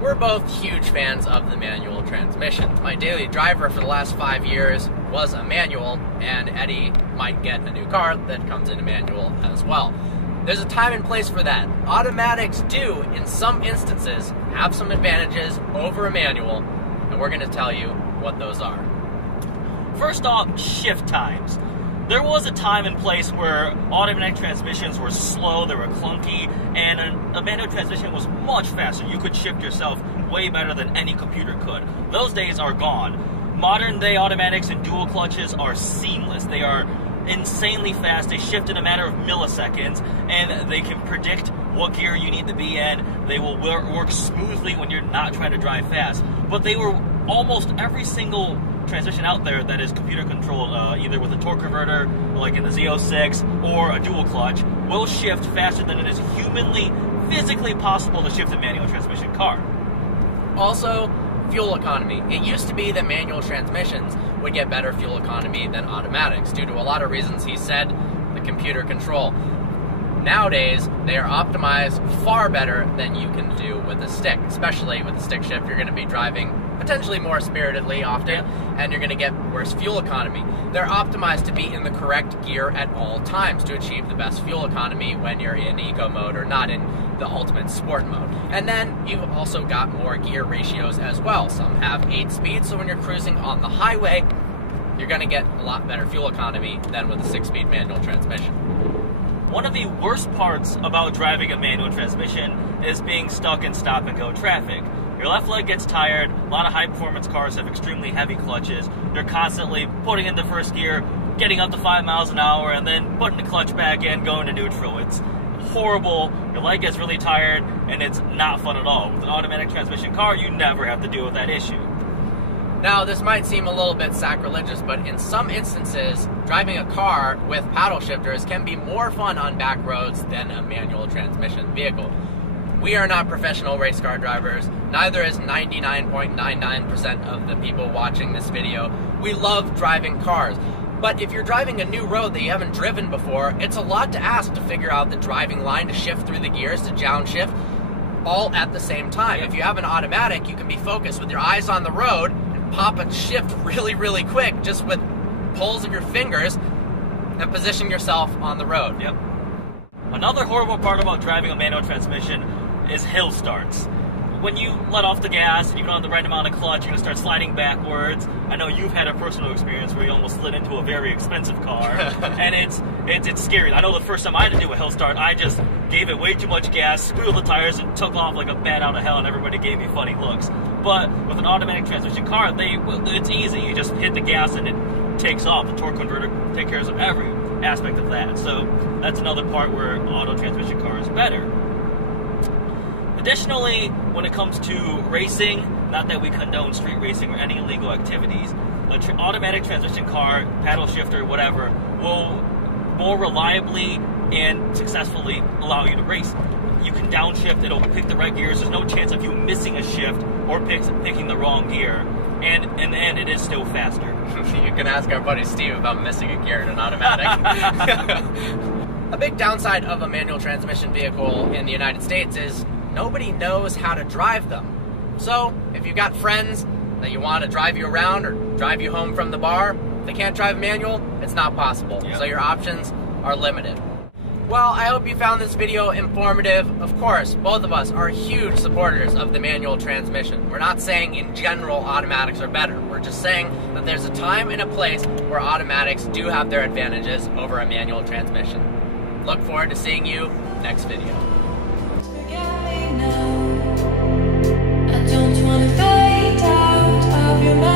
We're both huge fans of the manual transmission. My daily driver for the last 5 years was a manual, and Eddie might get a new car that comes in a manual as well. There's a time and place for that. Automatics do, in some instances, have some advantages over a manual, and we're going to tell you what those are. First off, shift times. There was a time and place where automatic transmissions were slow, they were clunky, and a manual transmission was much faster. You could shift yourself way better than any computer could. Those days are gone. Modern day automatics and dual clutches are seamless. They are insanely fast. They shift in a matter of milliseconds, and they can predict what gear you need to be in. They will work smoothly when you're not trying to drive fast. But they were almost every single transmission out there that is computer controlled, either with a torque converter, like in the Z06, or a dual clutch, will shift faster than it is humanly, physically possible to shift a manual transmission car. Also, fuel economy. It used to be that manual transmissions would get better fuel economy than automatics, due to a lot of reasons he said, the computer control. Nowadays, they are optimized far better than you can do with a stick, especially with the stick shift. You're going to be driving potentially more spiritedly often, and you're going to get worse fuel economy. They're optimized to be in the correct gear at all times to achieve the best fuel economy when you're in eco mode or not in the ultimate sport mode. And then you've also got more gear ratios as well. Some have 8 speeds, so when you're cruising on the highway, you're going to get a lot better fuel economy than with a 6-speed manual transmission. One of the worst parts about driving a manual transmission is being stuck in stop-and-go traffic. Your left leg gets tired. A lot of high-performance cars have extremely heavy clutches. They're constantly putting in the first gear, getting up to 5 miles an hour, and then putting the clutch back in, going to neutral. It's horrible. Your leg gets really tired, and it's not fun at all. With an automatic transmission car, you never have to deal with that issue. Now, this might seem a little bit sacrilegious, but in some instances, driving a car with paddle shifters can be more fun on back roads than a manual transmission vehicle. We are not professional race car drivers, neither is 99.99% of the people watching this video. We love driving cars, but if you're driving a new road that you haven't driven before, it's a lot to ask to figure out the driving line, to shift through the gears, to downshift, all at the same time. If you have an automatic, you can be focused with your eyes on the road, pop a shift really, really quick just with pulls of your fingers and position yourself on the road. Yep. Another horrible part about driving a manual transmission is hill starts. When you let off the gas and you don't have the right amount of clutch, you're going to start sliding backwards. I know you've had a personal experience where you almost slid into a very expensive car, and it's scary. I know the first time I had to do a hill start, I just gave it way too much gas, squealed the tires, and took off like a bat out of hell, and everybody gave me funny looks. But with an automatic transmission car, it's easy. You just hit the gas and it takes off. The torque converter takes care of every aspect of that. So that's another part where auto transmission car is better. Additionally, when it comes to racing, not that we condone street racing or any illegal activities, an automatic transmission car, paddle shifter, whatever, will more reliably and successfully allow you to race. You can downshift, it'll pick the right gears, there's no chance of you missing a shift or picking the wrong gear, and in the end it is still faster. You can ask our buddy Steve about missing a gear in an automatic. A big downside of a manual transmission vehicle in the United States is nobody knows how to drive them. So, if you've got friends that you want to drive you around or drive you home from the bar, if they can't drive manual, it's not possible. Yep. So your options are limited. Well, I hope you found this video informative. Of course, both of us are huge supporters of the manual transmission. We're not saying in general automatics are better. We're just saying that there's a time and a place where automatics do have their advantages over a manual transmission. Look forward to seeing you next video. I don't wanna fade out of your mind.